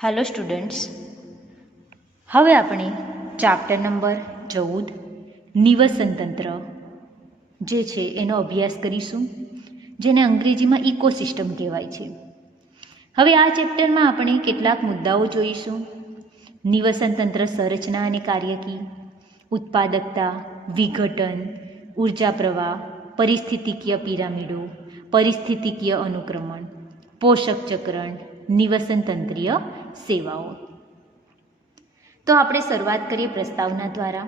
Hello students, હવે આપણે chapter number 14 નિવસન તંત્ર જે છે એનો અભ્યાસ કરીશું, જેને અંગ્રેજીમાં ઇકોસિસ્ટમ કહેવાય છે. હવે આ ચેપ્ટરમાં આપણે કેટલાક મુદ્દાઓ જોઈશું. નિવસન તંત્ર સંરચના અને કાર્યકી, ઉત્પાદકતા, વિઘટન, ઉર્જા પ્રવાહ, પરિસ્થિતિકીય પિરામિડો, પરિસ્થિતિકીય અનુક્રમણ, પોષક ચક્રણ, નિવસન તંત્રીય સેવાઓ. તો આપણે શરૂઆત કરીએ પ્રસ્તાવના દ્વારા.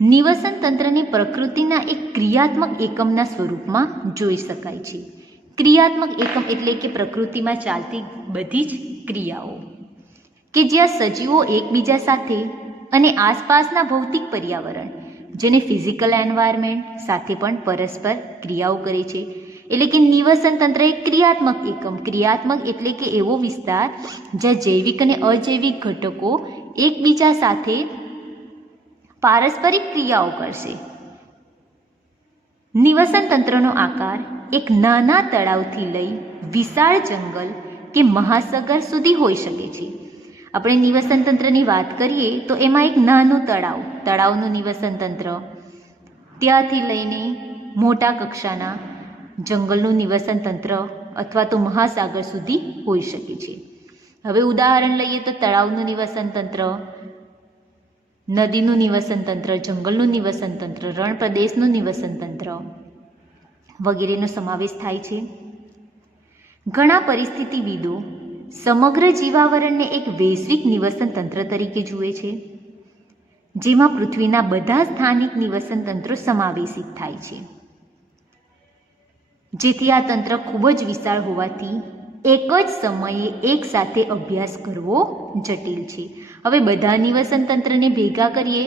નિવસન તંત્રને પ્રકૃતિના એક ક્રિયાત્મક એકમના સ્વરૂપમાં જોઈ શકાય છે. ક્રિયાત્મક એકમ એટલે કે પ્રકૃતિમાં ચાલતી બધી જ ક્રિયાઓ કે જ્યાં સજીવો એકબીજા સાથે અને આસપાસના ભૌતિક પર્યાવરણ જેને ફિઝિકલ એન્વાયરમેન્ટ સાથે પણ પરસ્પર ક્રિયાઓ કરે છે. એટલે કે નિવસન તંત્ર એક ક્રિયાત્મક એકમ. ક્રિયાત્મક એટલે કે એવો વિસ્તાર જ્યાં જૈવિક અને અજૈવિક ઘટકો એકબીજા સાથે પારસ્પરિક ક્રિયાઓ કરશે. નિવસન તંત્રનો આકાર એક નાના તળાવથી લઈ વિશાળ જંગલ કે મહાસાગર સુધી હોઈ શકે છે. આપણે નિવસન તંત્રની વાત કરીએ તો એમાં એક નાનું તળાવનું નિવસન તંત્ર, ત્યાંથી લઈને મોટા કક્ષાના જંગલનું નિવસન તંત્ર અથવા તો મહાસાગર સુધી હોઈ શકે છે. હવે ઉદાહરણ લઈએ તો તળાવનું નિવસન તંત્ર, નદીનું નિવસન તંત્ર, જંગલનું નિવસન તંત્ર, રણ પ્રદેશનું નિવસન તંત્ર વગેરેનો સમાવેશ થાય છે. ઘણા પરિસ્થિતિવિદો સમગ્ર જીવાવરણને એક વૈશ્વિક નિવસન તંત્ર તરીકે જુએ છે, જેમાં પૃથ્વીના બધા સ્થાનિક નિવસન તંત્રો સમાવેશિત થાય છે. જેથી આ તંત્ર ખૂબ જ વિશાળ હોવાથી એક જ સમયે એક સાથે અભ્યાસ કરવો જટિલ છે. હવે બધા નિવસન તંત્રને ભેગા કરીએ,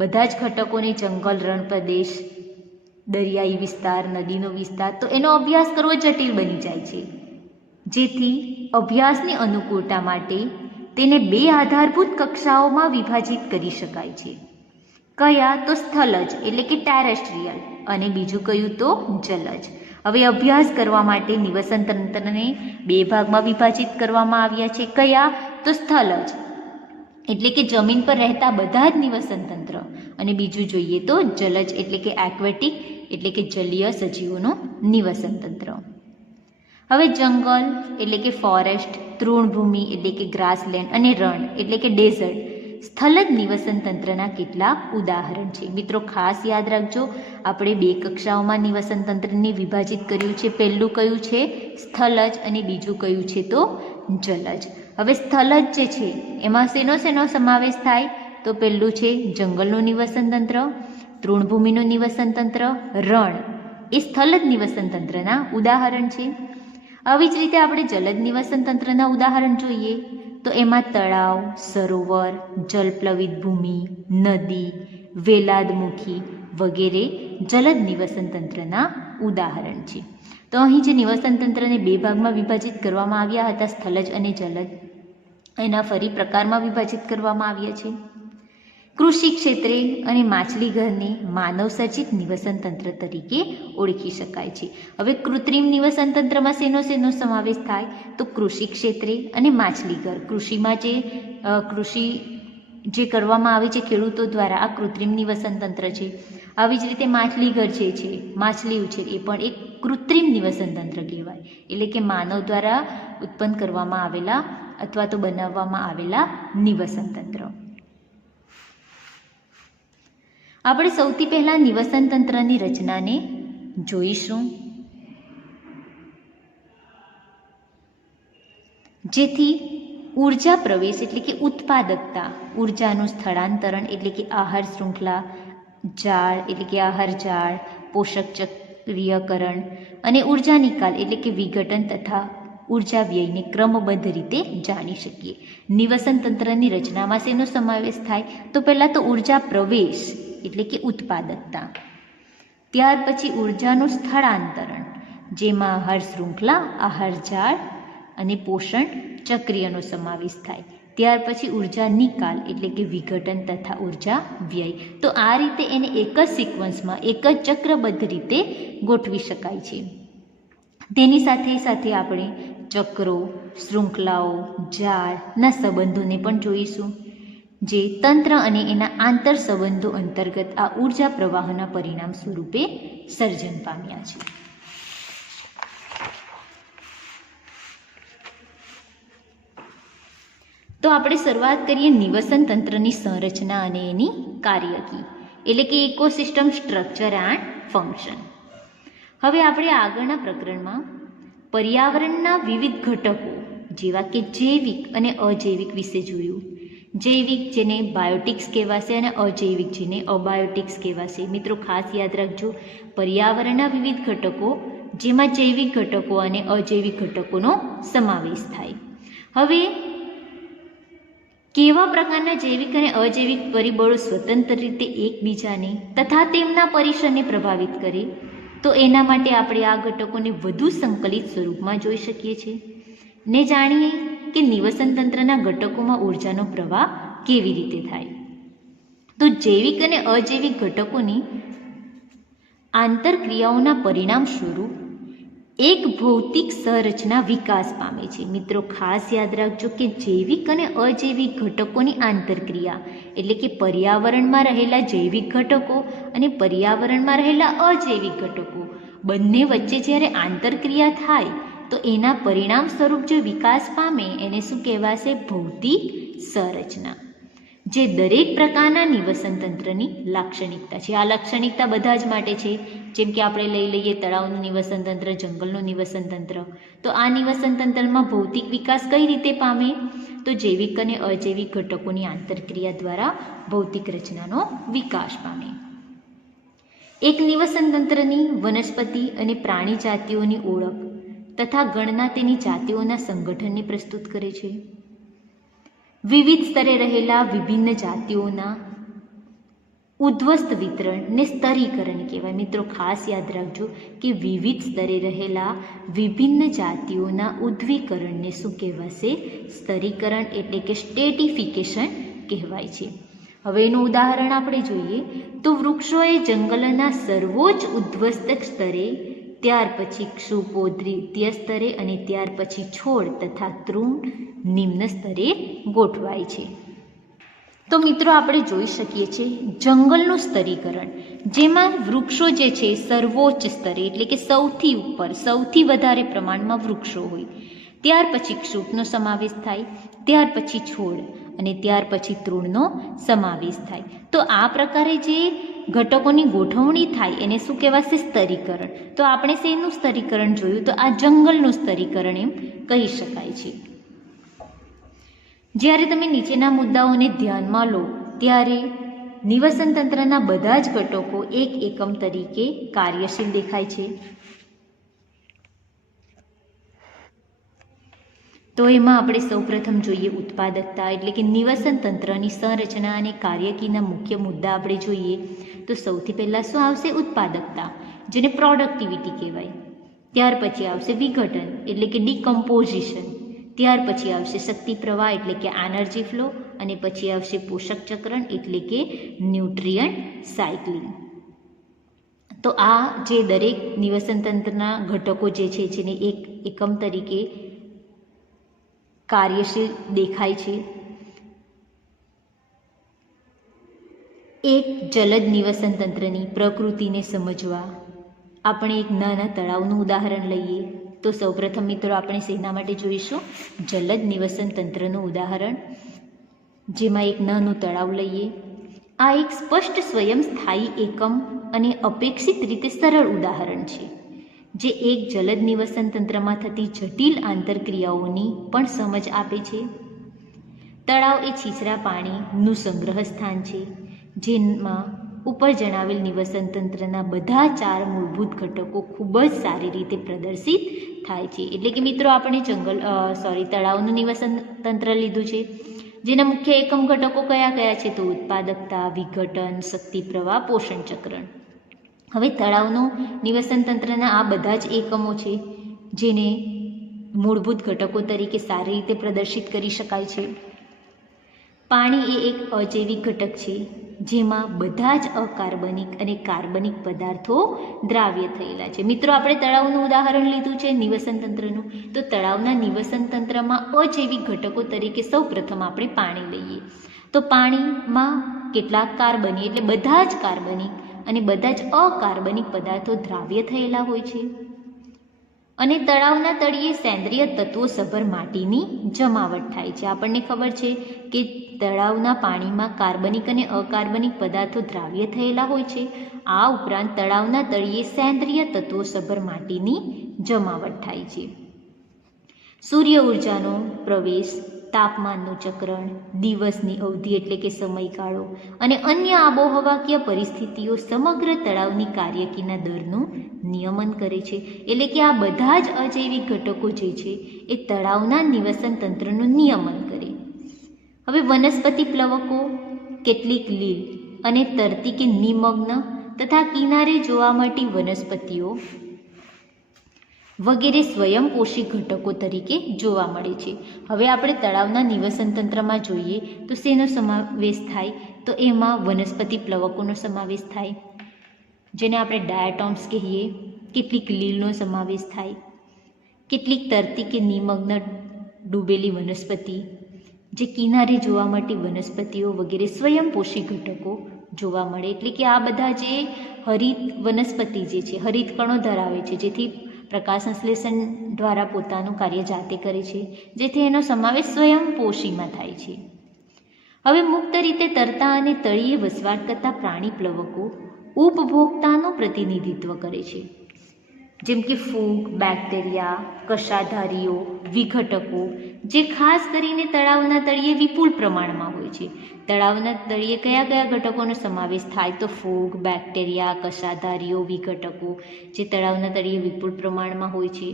બધા જ ઘટકોને, જંગલ, રણ પ્રદેશ, દરિયાઈ વિસ્તાર, નદીનો વિસ્તાર, તો એનો અભ્યાસ કરવો જટિલ બની જાય છે. જેથી અભ્યાસની અનુકૂળતા માટે તેને બે આધારભૂત કક્ષાઓમાં વિભાજિત કરી શકાય છે. કયા? તો સ્થલજ એટલે કે ટેરેસ્ટ્રિયલ, અને બીજું કયું તો જલજ. હવે અભ્યાસ કરવા માટે નિવસન તંત્રને બે ભાગમાં વિભાજિત કરવામાં આવ્યા છે. કયા? તો સ્થલજ એટલે કે જમીન પર રહેતા બધા જ નિવસન તંત્ર, અને બીજું જોઈએ તો જલજ એટલે કે એક્વેટિક એટલે કે જલીય સજીવોનું નિવસન તંત્ર. હવે જંગલ એટલે કે ફોરેસ્ટ, તૃણભૂમિ એટલે કે ગ્રાસલેન્ડ અને રણ એટલે કે ડેઝર્ટ સ્થલજ નિવસન તંત્રના કેટલાક ઉદાહરણ છે. મિત્રો ખાસ યાદ રાખજો, આપણે બે કક્ષાઓમાં નિવસન તંત્રને વિભાજિત કર્યું છે. પહેલું કયું છે? સ્થલજ, અને બીજું કયું છે તો જલજ. હવે સ્થલજ જે છે એમાં શેનો સમાવેશ થાય? તો પહેલું છે જંગલનું નિવસન તંત્ર, તૃણભૂમિનું નિવસન તંત્ર, રણ એ સ્થલજ નિવસન તંત્રના ઉદાહરણ છે. આવી જ રીતે આપણે જલજ નિવસન તંત્રના ઉદાહરણ જોઈએ તો એમાં તળાવ, સરોવર, જલપ્લવિત ભૂમિ, નદી, વેલાદમુખી વગેરે જલજ નિવસન તંત્રના ઉદાહરણ છે. તો અહીં જે નિવસન તંત્રને બે ભાગમાં વિભાજિત કરવામાં આવ્યા હતા, સ્થલજ અને જલજ, એના ફરી પ્રકારમાં વિભાજિત કરવામાં આવ્યા છે. કૃષિ ક્ષેત્રે અને માછલીઘરને માનવ સર્જિત નિવસન તંત્ર તરીકે ઓળખી શકાય છે. હવે કૃત્રિમ નિવસન તંત્રમાં શેનો સમાવેશ થાય? તો કૃષિ ક્ષેત્રે અને માછલીઘર. કૃષિમાં કૃષિ જે કરવામાં આવે છે ખેડૂતો દ્વારા, આ કૃત્રિમ નિવસન તંત્ર છે. આવી જ રીતે માછલીઘર જે છે, માછલી ઉછેર, એ પણ એક કૃત્રિમ નિવસન તંત્ર કહેવાય. એટલે કે માનવ દ્વારા ઉત્પન્ન કરવામાં આવેલા અથવા તો બનાવવામાં આવેલા નિવસન તંત્ર. આપણે સૌથી પહેલા નિવસન તંત્રની રચનાને જોઈશું, જેથી ઉર્જા પ્રવેશ એટલે કે ઉત્પાદકતા, ઉર્જાનું સ્થળાંતરણ એટલે કે આહાર શૃંખલા, જાળ એટલે કે આહાર જાળ, પોષક ચક્રીયકરણ અને ઉર્જા નિકાલ એટલે કે વિઘટન તથા ઉર્જા વ્યયને ક્રમબદ્ધ રીતે જાણી શકીએ. નિવસન તંત્રની રચનામાં શેનો સમાવેશ થાય? તો પહેલાં તો ઉર્જા પ્રવેશ એટલે કે ઉત્પાદકતા, ત્યાર પછી ઉર્જાનું સ્થળાંતરણ જેમાં આહાર શૃંખલા, આહાર જાળ અને પોષણ ચક્રિયનો સમાવેશ થાય, ત્યાર પછી ઉર્જા નિકાલ એટલે કે વિઘટન તથા ઉર્જા વ્યય. તો આ રીતે એને એક જ સિક્વન્સમાં, એક જ ચક્રબદ્ધ રીતે ગોઠવી શકાય છે. તેની સાથે સાથે આપણે ચક્રો, શૃંખલાઓ, ઝાડના સંબંધોને પણ જોઈશું, જે તંત્ર અને એના આંતર સંબંધો અંતર્ગત આ ઉર્જા પ્રવાહના પરિણામ સ્વરૂપે સર્જન પામ્યા છે. તો આપણે શરૂઆત કરીએ નિવસન તંત્રની સંરચના અને એની કાર્યકી, એટલે કે ઇકોસિસ્ટમ સ્ટ્રક્ચર એન્ડ ફંક્શન. હવે આપણે આગળના પ્રકરણમાં પર્યાવરણના વિવિધ ઘટકો જેવા કે જૈવિક અને અજૈવિક વિશે જોયું. જૈવિક જેને બાયોટિક્સ કહેવાશે અને અજૈવિક જેને અબાયોટિક્સ કહેવાશે. મિત્રો ખાસ યાદ રાખજો, પર્યાવરણના વિવિધ ઘટકો જેમાં જૈવિક ઘટકો અને અજૈવિક ઘટકોનો સમાવેશ થાય. હવે કેવા પ્રકારના જૈવિક અને અજૈવિક પરિબળો સ્વતંત્ર રીતે એકબીજાને તથા તેમના પરિસરને પ્રભાવિત કરે, તો એના માટે આપણે આ ઘટકોને વધુ સંકલિત સ્વરૂપમાં જોઈ શકીએ છીએ. ને જાણીએ કે નિવસન તંત્રના ઘટકોમાં ઉર્જાનો પ્રવાહ કેવી રીતે થાય. તો જૈવિક અને અજૈવિક ઘટકોની આંતરક્રિયાઓના પરિણામ સ્વરૂપ એક ભૌતિક સંરચના વિકાસ પામે છે. મિત્રો ખાસ યાદ રાખજો કે જૈવિક અને અજૈવિક ઘટકોની આંતરક્રિયા એટલે કે પર્યાવરણમાં રહેલા જૈવિક ઘટકો અને પર્યાવરણમાં રહેલા અજૈવિક ઘટકો બંને વચ્ચે જ્યારે આંતરક્રિયા થાય તો એના પરિણામ સ્વરૂપ જે વિકાસ પામે એને શું કહેવાશે? ભૌતિક સંરચના, જે દરેક પ્રકારના નિવસન તંત્રની લાક્ષણિકતા છે. આ લાક્ષણિકતા બધા જ માટે છે. જેમ કે આપણે લઈ લઈએ તળાવનું નિવસન તંત્ર, જંગલનું નિવસન તંત્ર. તો આ નિવસન તંત્રમાં ભૌતિક વિકાસ કઈ રીતે પામે? તો જૈવિક અને અજૈવિક ઘટકોની આંતરક્રિયા દ્વારા ભૌતિક રચનાનો વિકાસ પામે. એક નિવસન તંત્રની વનસ્પતિ અને પ્રાણી જાતિઓની ઓળખ તથા ગણના તેની જાતિઓના સંગઠનને પ્રસ્તુત કરે છે. વિવિધ સ્તરે રહેલા વિભિન્ન જાતિઓના ઉદ્ધવસ્ત વિતરણને સ્તરીકરણ કહેવાય. મિત્રો ખાસ યાદ રાખજો કે વિવિધ સ્તરે રહેલા વિભિન્ન જાતિઓના ઉદ્ધવીકરણને શું કહેવાશે? સ્તરીકરણ એટલે કે સ્ટેટિફિકેશન કહેવાય છે. હવે એનું ઉદાહરણ આપણે જોઈએ તો વૃક્ષોએ જંગલના સર્વોચ્ચ ઉદ્ધવસ્ત સ્તરે, ત્યાર પછી ક્ષુપો દ્વિતીય સ્તરે અને ત્યાર પછી છોડ તથા તૃણ નિમ્ન સ્તરે ગોઠવાય છે. તો મિત્રો આપણે જોઈ શકીએ છીએ જંગલનું સ્તરીકરણ, જેમાં વૃક્ષો જે છે સર્વોચ્ચ સ્તરે એટલે કે સૌથી ઉપર સૌથી વધારે પ્રમાણમાં વૃક્ષો હોય, ત્યાર પછી ક્ષુપનો સમાવેશ થાય, ત્યાર પછી છોડ અને ત્યાર પછી તૃણનો સમાવેશ થાય. તો આ પ્રકારે જે ઘટકોની ગોઠવણી થાય એને શું કહેવાશે? સ્તરીકરણ. તો આપણે શેનું સ્તરીકરણ જોયું? તો આ જંગલનું સ્તરીકરણ એમ કહી શકાય છે. જ્યારે તમે નીચેના મુદ્દાઓને ધ્યાનમાં લો ત્યારે નિવસન તંત્રના બધા જ ઘટકો એક એકમ તરીકે કાર્યશીલ દેખાય છે. તો એમાં આપણે સૌપ્રથમ જોઈએ ઉત્પાદકતા, એટલે કે નિવસન તંત્રની સંરચના અને કાર્યકીના મુખ્ય મુદ્દા આપણે જોઈએ તો સૌથી પહેલાં શું આવશે? ઉત્પાદકતા, જેને પ્રોડક્ટિવિટી કહેવાય. ત્યાર પછી આવશે વિઘટન એટલે કે ડિકમ્પોઝિશન. ત્યાર પછી આવશે શક્તિ પ્રવાહ એટલે કે એનર્જી ફ્લો, અને પછી આવશે પોષક ચક્રણ એટલે કે ન્યુટ્રિયન્ટ સાયકલિંગ. તો આ જે દરેક નિવસન તંત્રના ઘટકો જે છે જેને એક એકમ તરીકે કાર્યશીલ દેખાય છે. એક જલદ નિવસન તંત્રની પ્રકૃતિને સમજવા આપણે એક નાના તળાવનું ઉદાહરણ લઈએ તો સૌપ્રથમ મિત્રો આપણે શેના માટે જોઈશું? જલદ નિવસન તંત્રનું ઉદાહરણ, જેમાં એક નાનું તળાવ લઈએ. આ એક સ્પષ્ટ સ્વયં સ્થાયી એકમ અને અપેક્ષિત રીતે સરળ ઉદાહરણ છે, જે એક જલદ નિવસન તંત્રમાં થતી જટિલ આંતરક્રિયાઓની પણ સમજ આપે છે. તળાવ એ છીછરા પાણીનું સંગ્રહ સ્થાન છે, જેમાં ઉપર જણાવેલ નિવસન તંત્રના બધા 4 મૂળભૂત ઘટકો ખૂબ જ સારી રીતે પ્રદર્શિત થાય છે. એટલે કે મિત્રો આપણે તળાવનું નિવસન તંત્ર લીધું છે, જેના મુખ્ય એકમ ઘટકો કયા કયા છે? તો ઉત્પાદકતા, વિઘટન, શક્તિ પ્રવાહ, પોષણ ચક્રણ. હવે તળાવનું નિવસન તંત્રના આ બધા જ એકમો છે જેને મૂળભૂત ઘટકો તરીકે સારી રીતે પ્રદર્શિત કરી શકાય છે. પાણી એ એક અજૈવિક ઘટક છે, જેમાં બધા જ અકાર્બનિક અને કાર્બનિક પદાર્થો દ્રાવ્ય થયેલા છે. મિત્રો, આપણે તળાવનું ઉદાહરણ લીધું છે નિવસન તંત્રનું. તો તળાવના નિવસન તંત્રમાં અજૈવિક ઘટકો તરીકે સૌ પ્રથમ આપણે પાણી લઈએ. તો પાણીમાં કેટલાક કાર્બનિક એટલે બધા જ કાર્બનિક અને બધા જ અકાર્બનિક પદાર્થો દ્રાવ્ય થયેલા હોય છે. અને તળાવના તળિયે સેન્દ્રિય તત્વો સભર માટીની જમાવટ થાય છે. આપણને ખબર છે કે તળાવના પાણીમાં કાર્બનિક અને અકાર્બનિક પદાર્થો દ્રાવ્ય થયેલા હોય છે. આ ઉપરાંત તળાવના તળિયે સેન્દ્રિય તત્વો સભર માટીની જમાવટ થાય છે. સૂર્ય ઉર્જાનો પ્રવેશ, તાપમાનનું ચક્રણ, દિવસની અવધિ એટલે કે સમયગાળો અને અન્ય આબોહવાકીય પરિસ્થિતિઓ સમગ્ર તળાવની કાર્યકીના દરનું નિયમન કરે છે. એટલે કે આ બધા જ અજૈવિક ઘટકો જે છે એ તળાવના નિવસન તંત્રનું નિયમન કરે. હવે વનસ્પતિ પ્લવકો, કેટલીક લીલ અને તરતી કે નિમગ્ન તથા કિનારે જોવા મળતી વનસ્પતિઓ વગેરે સ્વયંપોષી ઘટકો તરીકે જોવા મળે છે. હવે આપણે તળાવના નિવસન તંત્રમાં જોઈએ તો શેનો સમાવેશ થાય? તો એમાં વનસ્પતિ પ્લવકોનો સમાવેશ થાય, જેને આપણે ડાયાટોમ્સ કહીએ. કેટલીક લીલનો સમાવેશ થાય, કેટલીક તરતી કે નિમગ્ન ડૂબેલી વનસ્પતિ, જે કિનારે જોવા મળતી વનસ્પતિઓ વગેરે સ્વયંપોષી ઘટકો જોવા મળે. એટલે કે આ બધા જે હરિત વનસ્પતિ જે છે હરિત કણો ધરાવે છે, જેથી પ્રકાશ સંશ્લેષણ દ્વારા પોતાનું કાર્ય જાતે કરે છે, જેથી એનો સમાવેશ સ્વયંપોષીમાં થાય છે. હવે મુક્ત રીતે તરતા અને તળિયે વસવાટ કરતા પ્રાણી પ્લવકો ઉપભોક્તાનું પ્રતિનિધિત્વ કરે છે, જેમ કે ફૂગ, બેક્ટેરિયા, કશાધારીઓ, વિઘટકો, જે ખાસ કરીને તળાવના તળિયે વિપુલ પ્રમાણમાં હોય છે. તળાવના તળિયે કયા કયા ઘટકોનો સમાવેશ થાય? તો ફૂગ, બેક્ટેરિયા, કશાધારીઓ, વિઘટકો, જે તળાવના તળિયે વિપુલ પ્રમાણમાં હોય છે.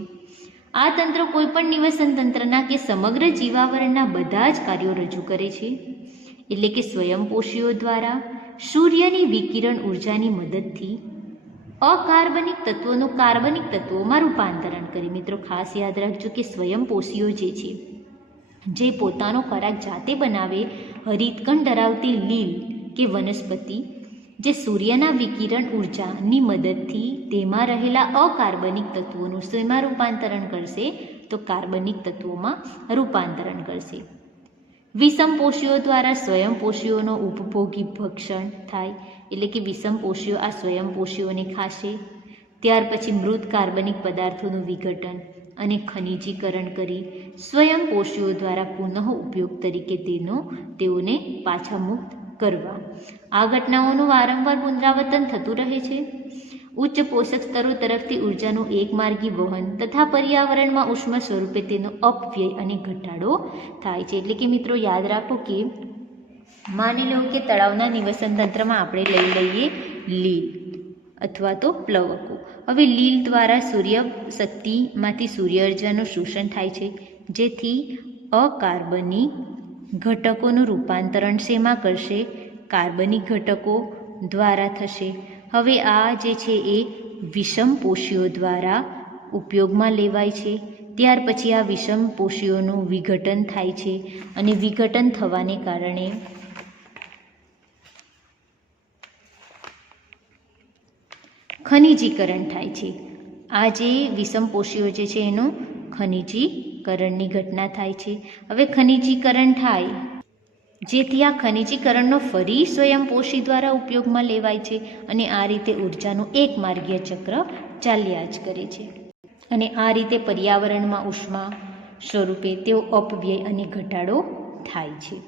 આ તંત્ર કોઈપણ નિવસન તંત્રના કે સમગ્ર જીવાવરણના બધા જ કાર્યો રજૂ કરે છે. એટલે કે સ્વયંપોષીઓ દ્વારા સૂર્યની વિકિરણ ઉર્જાની મદદથી અકાર્બનિક તત્વોનું કાર્બનિક તત્વોમાં રૂપાંતરણ કરે. મિત્રો, ખાસ યાદ રાખજો કે સ્વયંપોષીઓ જે છે જે પોતાનો ખોરાક જાતે બનાવે, હરિતકણ ધરાવતી લીલ કે વનસ્પતિ જે સૂર્યના વિકિરણ ઉર્જાની મદદથી તેમાં રહેલા અકાર્બનિક તત્વોનું શેમાં રૂપાંતરણ કરશે? તો કાર્બનિક તત્વોમાં રૂપાંતરણ કરશે. વિષમપોષીઓ દ્વારા સ્વયંપોષીઓનો ઉપભોગી ભક્ષણ થાય. એટલે કે વિષમપોષીઓ આ સ્વયંપોષીઓને ખાશે. ત્યાર પછી મૃત કાર્બનિક પદાર્થોનું વિઘટન અને ખનિજીકરણ કરી સ્વયંપોષીઓ દ્વારા પુનઃ ઉપયોગ તરીકે તેઓને પાછા મુક્ત કરવા. આ ઘટનાઓનું વારંવાર પુનરાવર્તન થતું રહે છે. ઉચ્ચ પોષક સ્તરો તરફથી ઉર્જાનું એકમાર્ગી વહન તથા પર્યાવરણમાં ઉષ્મ સ્વરૂપે તેનો અપવ્યય અને ઘટાડો થાય છે. એટલે કે મિત્રો, યાદ રાખો કે માની લો કે તળાવના નિવસન તંત્રમાં આપણે લઈ લઈએ લીલ અથવા તો પ્લવકો. હવે લીલ દ્વારા સૂર્ય શક્તિમાંથી સૂર્ય ઉર્જાનું શોષણ થાય છે, જેથી અકાર્બનિક ઘટકોનું રૂપાંતરણ શેમાં કરશે? કાર્બનિક ઘટકો દ્વારા થશે. હવે આ જે છે એ વિષમપોષીઓ દ્વારા ઉપયોગમાં લેવાય છે. ત્યાર પછી આ વિષમપોષીઓનું વિઘટન થાય છે અને વિઘટન થવાને કારણે ખનિજીકરણ થાય છે. આ જે વિષમપોષીઓ જે છે એનું ખનિજીકરણની ઘટના થાય છે. હવે ખનિજીકરણ થાય જેથી આ ખનિજીકરણનો ફરી સ્વયંપોષી દ્વારા ઉપયોગમાં લેવાય છે અને આ રીતે ઉર્જાનું એકમાર્ગીય ચક્ર ચાલ્યા જ કરે છે. અને આ રીતે પર્યાવરણમાં ઉષ્મા સ્વરૂપે તેઓ અપવ્યય અને ઘટાડો થાય છે.